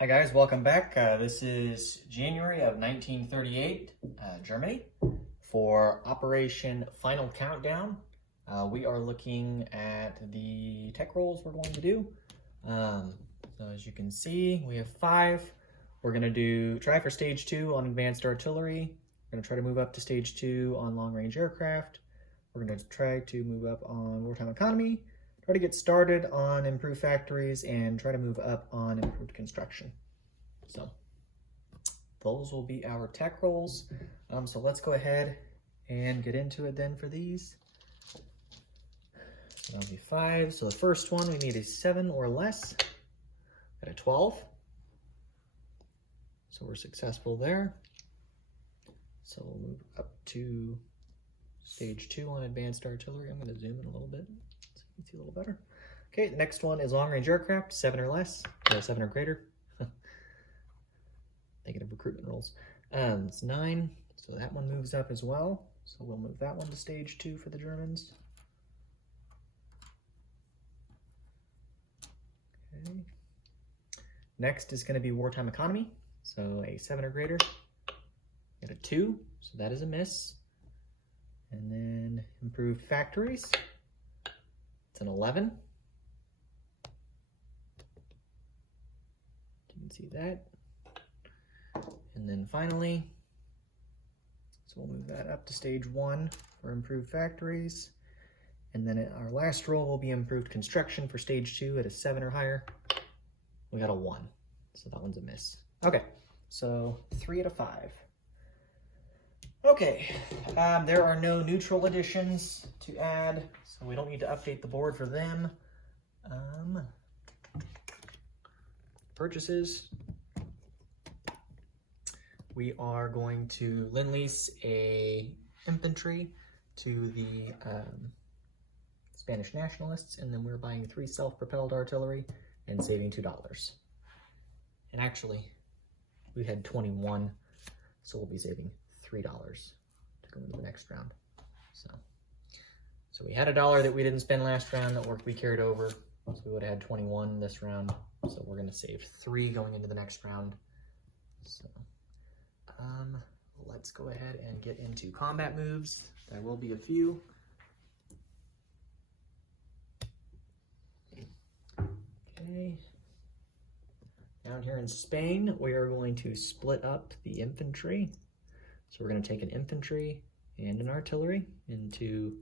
Hi guys, welcome back. This is January of 1938, Germany. For Operation Final Countdown, we are looking at the tech rolls we're going to do. So as you can see, we have 5. We're going to try for stage 2 on advanced artillery. We're going to try to move up to stage 2 on long-range aircraft. We're going to try to move up on wartime economy, try to get started on improved factories, and try to move up on improved construction. So those will be our tech rolls. So let's go ahead and get into it then for these. So that'll be 5. So the first one, we need a 7 or less. Got a 12. So we're successful there. So we'll move up to stage 2 on advanced artillery. I'm going to zoom in a little bit so you can see a little better. Okay, the next one is long-range aircraft, 7 or less, or 7 or greater. Thinking of recruitment roles. It's 9, so that one moves up as well. So we'll move that one to stage 2 for the Germans. Okay. Next is going to be wartime economy. So a 7 or greater. Got a 2, so that is a miss. And then improved factories. It's an 11. You can see that. And then finally, so we'll move that up to stage 1 for improved factories. And then our last roll will be improved construction for stage 2 at a 7 or higher. We got a 1, so that one's a miss. Okay, so 3 out of 5. Okay, there are no neutral additions to add, so we don't need to update the board for them. Purchases. We are going to lend-lease a infantry to the Spanish nationalists, and then we're buying 3 self-propelled artillery and saving $2. And actually, we had 21, so we'll be saving $3 to go into the next round. So we had $1 that we didn't spend last round that we carried over, so we would have had 21 this round. So we're going to save 3 going into the next round. So let's go ahead and get into combat moves. There will be a few. Okay. Down here in Spain, we are going to split up the infantry. So we're going to take an infantry and an artillery into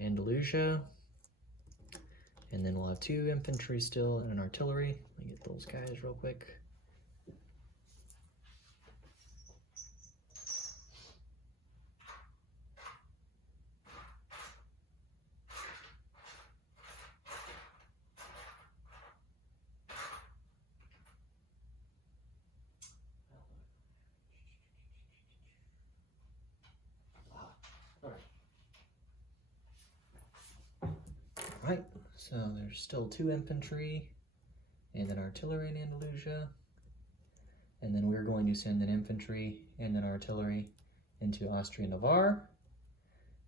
Andalusia. And then we'll have 2 infantry still and an artillery. Let me get those guys real quick. Right, so there's still 2 infantry and an artillery in Andalusia. And then we're going to send an infantry and an artillery into Austria-Navarre.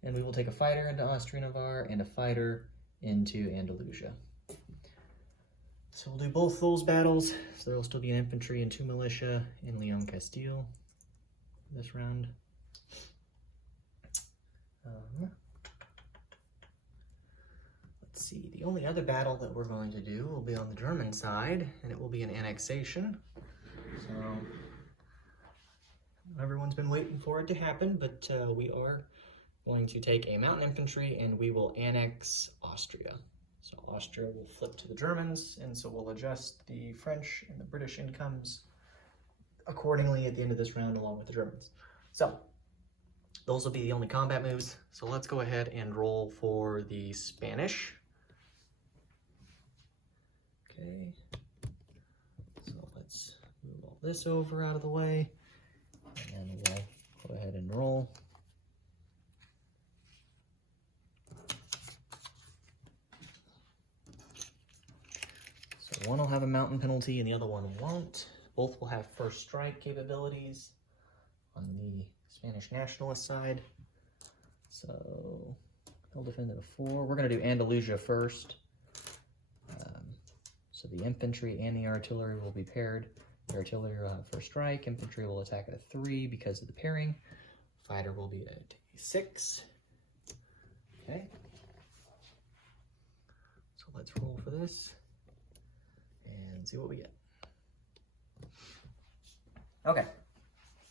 And we will take a fighter into Austria-Navarre and a fighter into Andalusia. So we'll do both those battles. So there will still be an infantry and 2 militia in Leon Castile this round. Let's see, the only other battle that we're going to do will be on the German side, and it will be an annexation. So everyone's been waiting for it to happen, but we are going to take a mountain infantry and we will annex Austria. So Austria will flip to the Germans, and so we'll adjust the French and the British incomes accordingly at the end of this round along with the Germans. So those will be the only combat moves. So let's go ahead and roll for the Spanish. Okay, so let's move all this over out of the way, and we'll go ahead and roll. So one will have a mountain penalty and the other one won't. Both will have first strike capabilities on the Spanish nationalist side. So they'll defend at a 4. We're going to do Andalusia first. So the infantry and the artillery will be paired. The artillery will have first strike. Infantry will attack at a 3 because of the pairing. Fighter will be at a 6. Okay. So let's roll for this and see what we get. Okay.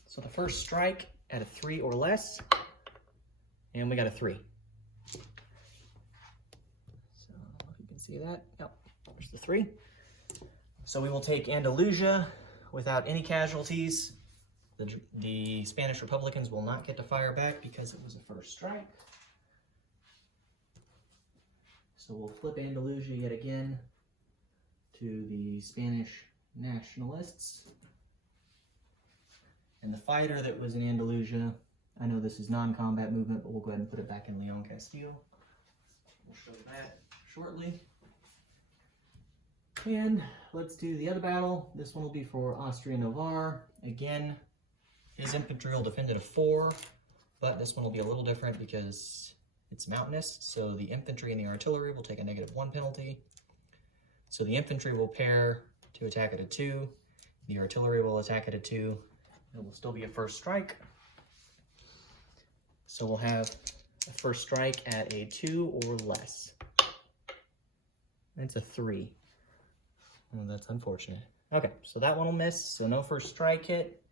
So the first strike at a 3 or less, and we got a 3. So I don't know if you can see that. Yep, there's the 3. So we will take Andalusia without any casualties. The Spanish Republicans will not get to fire back because it was a first strike. So we'll flip Andalusia yet again to the Spanish nationalists. And the fighter that was in Andalusia, I know this is non-combat movement, but we'll go ahead and put it back in Leon Castile. We'll show that shortly. And let's do the other battle. This one will be for Austria-Navarre. Again, his infantry will defend at a 4, but this one will be a little different because it's mountainous. So the infantry and the artillery will take a -1 penalty. So the infantry will pair to attack at a 2. The artillery will attack at a 2. It will still be a first strike. So we'll have a first strike at a 2 or less. That's a 3. Oh, that's unfortunate. Okay, so that one will miss, so no first strike hit.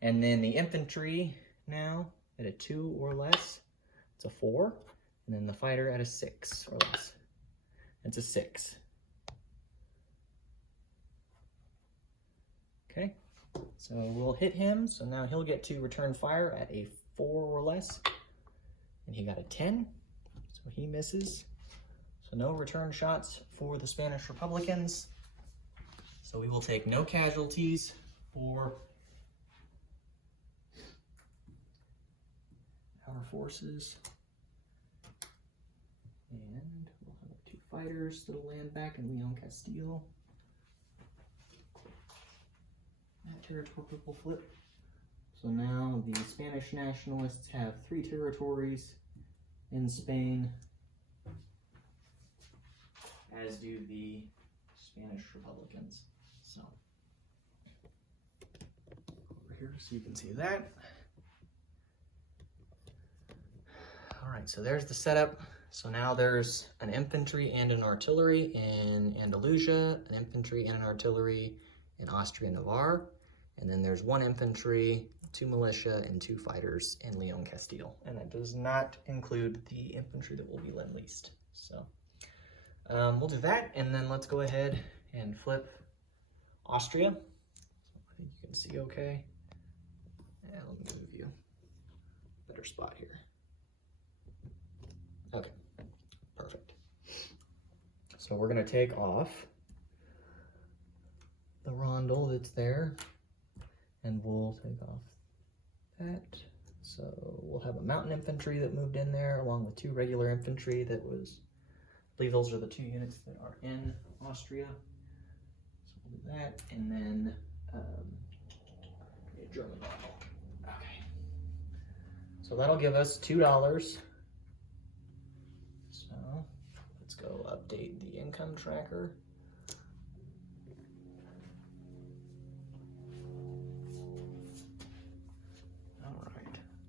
And then the infantry now at a 2 or less, it's a 4. And then the fighter at a 6 or less, it's a 6. Okay, so we'll hit him. So now he'll get to return fire at a 4 or less. And he got a 10, so he misses. So no return shots for the Spanish Republicans. So we will take no casualties for our forces. And we'll have our 2 fighters that'll land back in Leon Castile. That territory will flip. So now the Spanish nationalists have 3 territories in Spain, as do the Spanish Republicans. So over here so you can see that. All right, so there's the setup. So now there's an infantry and an artillery in Andalusia, an infantry and an artillery in Austria-Navarre, and then there's 1 infantry, 2 militia, and 2 fighters in Leon Castile. And that does not include the infantry that will be lend-leased. So we'll do that, and then let's go ahead and flip Austria. I think you can see okay. And let me move you. Better spot here. Okay, perfect. So we're gonna take off the rondel that's there, and we'll take off that. So we'll have a mountain infantry that moved in there along with 2 regular infantry that was, I believe those are the 2 units that are in Austria. So we'll do that, and then a German rondel. Okay. So that'll give us $2. So let's go update the income tracker.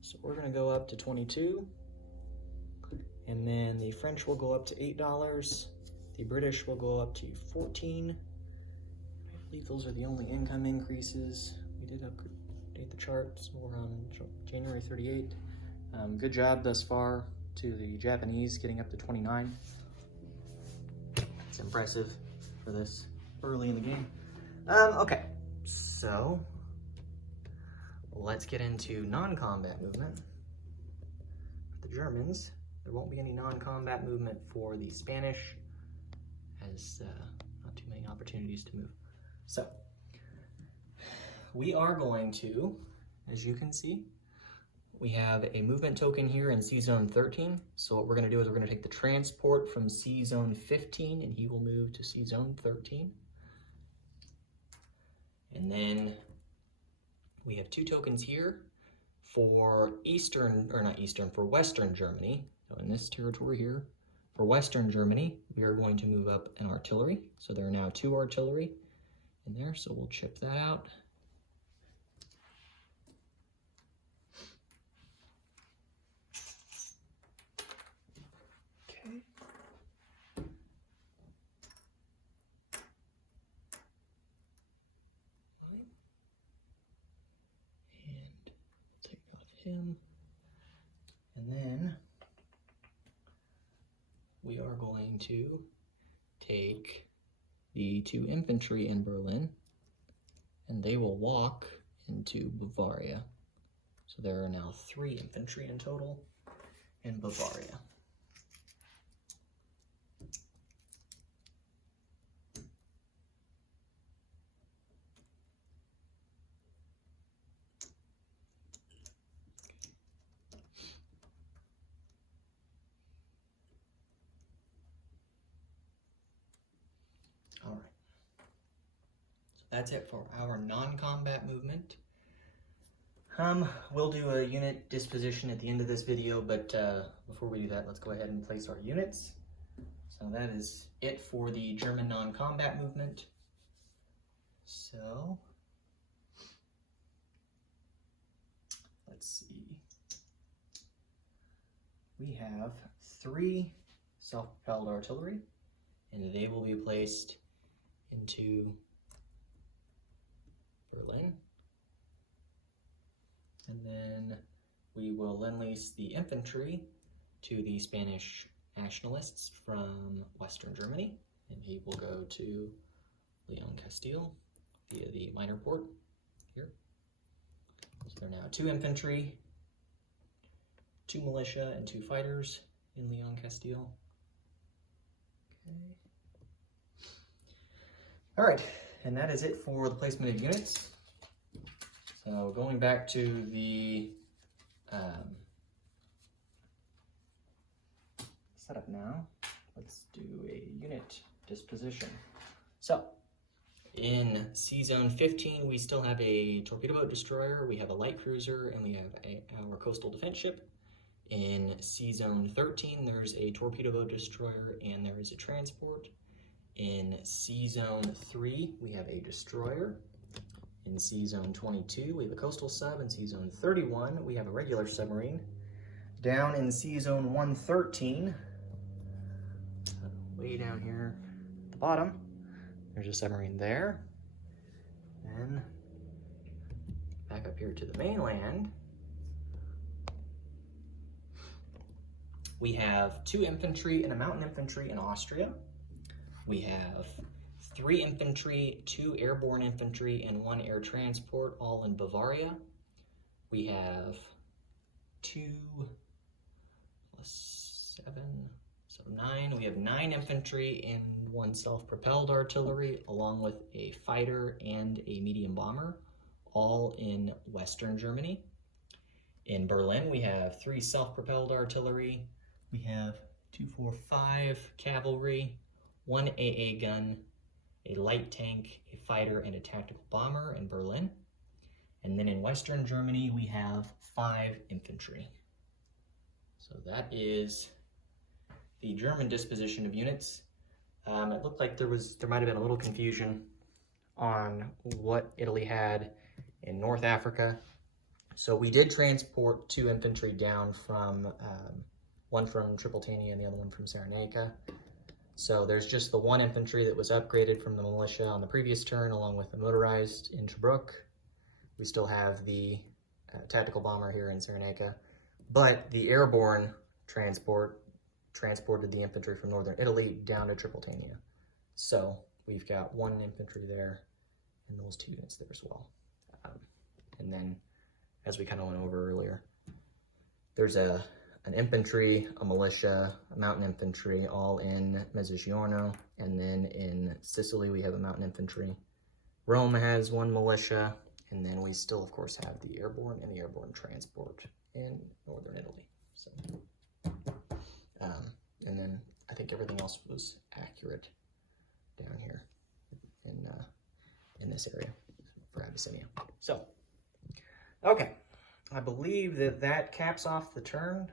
So we're gonna go up to 22, and then the French will go up to $8. The British will go up to 14. I believe those are the only income increases. We did update the chart, so we're on January 38. Good job thus far to the Japanese getting up to 29. It's impressive for this early in the game. Okay, so let's get into non-combat movement. For the Germans, there won't be any non-combat movement for the Spanish, as not too many opportunities to move. So, we are going to, as you can see, we have a movement token here in C-Zone 13. So what we're gonna do is we're gonna take the transport from C-Zone 15, and he will move to C-Zone 13. And then we have 2 tokens here for for Western Germany. So in this territory here, For Western Germany, we are going to move up an artillery. So there are now 2 artillery in there, so we'll chip that out. Okay. And take off him. And then we are going to take the 2 infantry in Berlin, and they will walk into Bavaria. So there are now 3 infantry in total in Bavaria. All right, so that's it for our non-combat movement. We'll do a unit disposition at the end of this video, but before we do that, let's go ahead and place our units. So that is it for the German non-combat movement. So, let's see. We have 3 self-propelled artillery, and they will be placed into Berlin. And then we will lend-lease the infantry to the Spanish nationalists from Western Germany, and he will go to Leon Castile via the minor port here. So there are now 2 infantry, 2 militia, and 2 fighters in Leon Castile. Okay. All right, and that is it for the placement of units. So going back to the setup now, let's do a unit disposition. So in C-Zone 15, we still have a torpedo boat destroyer, we have a light cruiser, and we have our coastal defense ship. In C-Zone 13, there's a torpedo boat destroyer and there is a transport. In C-Zone 3, we have a destroyer. In C-Zone 22, we have a coastal sub. In C-Zone 31, we have a regular submarine. Down in C-Zone 113, way down here at the bottom, there's a submarine there. Then back up here to the mainland, we have 2 infantry and a mountain infantry in Austria. We have 3 infantry, 2 airborne infantry, and 1 air transport, all in Bavaria. We have 2 plus 7, so 9. We have 9 infantry and 1 self-propelled artillery, along with a fighter and a medium bomber, all in Western Germany. In Berlin, we have 3 self-propelled artillery. We have 2, 4, 5 cavalry, 1 AA gun, a light tank, a fighter, and a tactical bomber in Berlin. And then in Western Germany, we have 5 infantry. So that is the German disposition of units. It looked like there might have been a little confusion on what Italy had in North Africa. So we did transport 2 infantry down from, one from Tripolitania and the other one from Cyrenaica. So there's just the 1 infantry that was upgraded from the militia on the previous turn, along with the motorized in Tobruk. We still have the tactical bomber here in Cyrenaica, but the airborne transported the infantry from northern Italy down to Tripolitania. So we've got 1 infantry there and those 2 units there as well. And then, as we kind of went over earlier, there's an infantry, a militia, a mountain infantry, all in Mezzogiorno, and then in Sicily we have a mountain infantry. Rome has 1 militia, and then we still, of course, have the airborne and the airborne transport in northern Italy. So, and then I think everything else was accurate down here in this area for Abyssinia. So, okay. I believe that caps off the turn.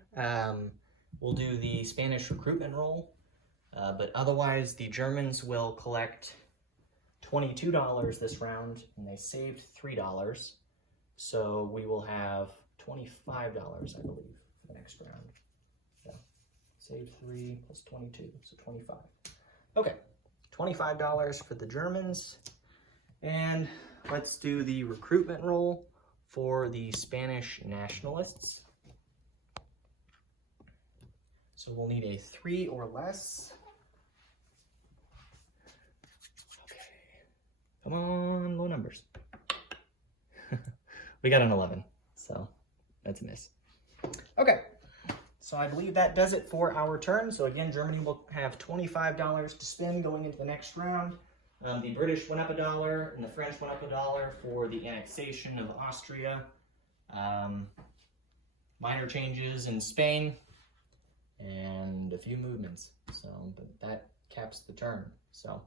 We'll do the Spanish recruitment roll. But otherwise, the Germans will collect $22 this round, and they saved $3. So we will have $25, I believe, for the next round. Yeah. Save 3 plus 22, so 25. Okay, $25 for the Germans. And let's do the recruitment roll for the Spanish nationalists. So we'll need a 3 or less. Okay. Come on, low numbers. We got an 11, so that's a miss. Okay, so I believe that does it for our turn. So again, Germany will have $25 to spend going into the next round. The British went up $1 and the French went up $1 for the annexation of Austria. Minor changes in Spain and a few movements. So, but that caps the turn. So,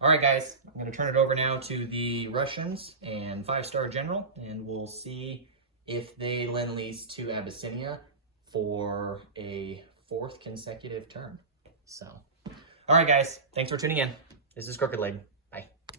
all right, guys, I'm going to turn it over now to the Russians and 5-star general, and we'll see if they lend lease to Abyssinia for a 4th consecutive turn. So, all right, guys, thanks for tuning in. This is Crooked Leg.